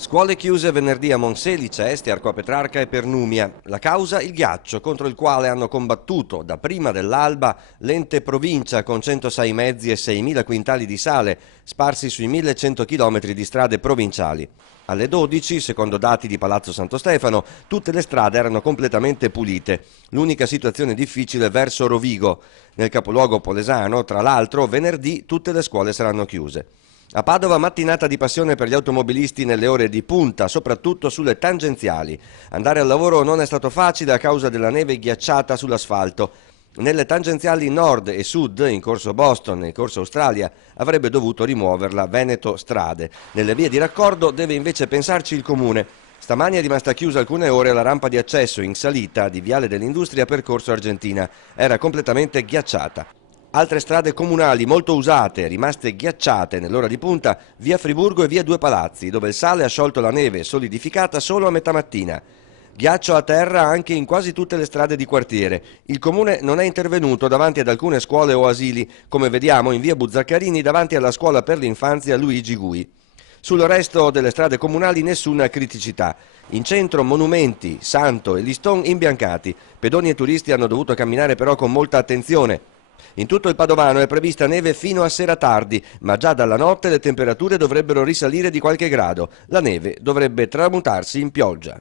Scuole chiuse venerdì a Monselice, Este, Arco a Petrarca e Pernumia. La causa il ghiaccio contro il quale hanno combattuto da prima dell'alba l'ente provincia con 106 mezzi e 6.000 quintali di sale sparsi sui 1.100 km di strade provinciali. Alle 12, secondo dati di Palazzo Santo Stefano, tutte le strade erano completamente pulite. L'unica situazione difficile verso Rovigo. Nel capoluogo polesano, tra l'altro, venerdì tutte le scuole saranno chiuse. A Padova mattinata di passione per gli automobilisti nelle ore di punta, soprattutto sulle tangenziali. Andare al lavoro non è stato facile a causa della neve ghiacciata sull'asfalto. Nelle tangenziali nord e sud, in corso Boston e in corso Australia, avrebbe dovuto rimuoverla Veneto Strade. Nelle vie di raccordo deve invece pensarci il comune. Stamani è rimasta chiusa alcune ore la rampa di accesso in salita di Viale dell'Industria percorso Argentina. Era completamente ghiacciata. Altre strade comunali molto usate, rimaste ghiacciate nell'ora di punta, via Friburgo e via Due Palazzi, dove il sale ha sciolto la neve solidificata solo a metà mattina. Ghiaccio a terra anche in quasi tutte le strade di quartiere. Il comune non è intervenuto davanti ad alcune scuole o asili, come vediamo in via Buzzaccarini davanti alla scuola per l'infanzia Luigi Gui. Sul resto delle strade comunali nessuna criticità. In centro monumenti, Santo e Liston imbiancati. Pedoni e turisti hanno dovuto camminare però con molta attenzione. In tutto il Padovano è prevista neve fino a sera tardi, ma già dalla notte le temperature dovrebbero risalire di qualche grado. La neve dovrebbe tramutarsi in pioggia.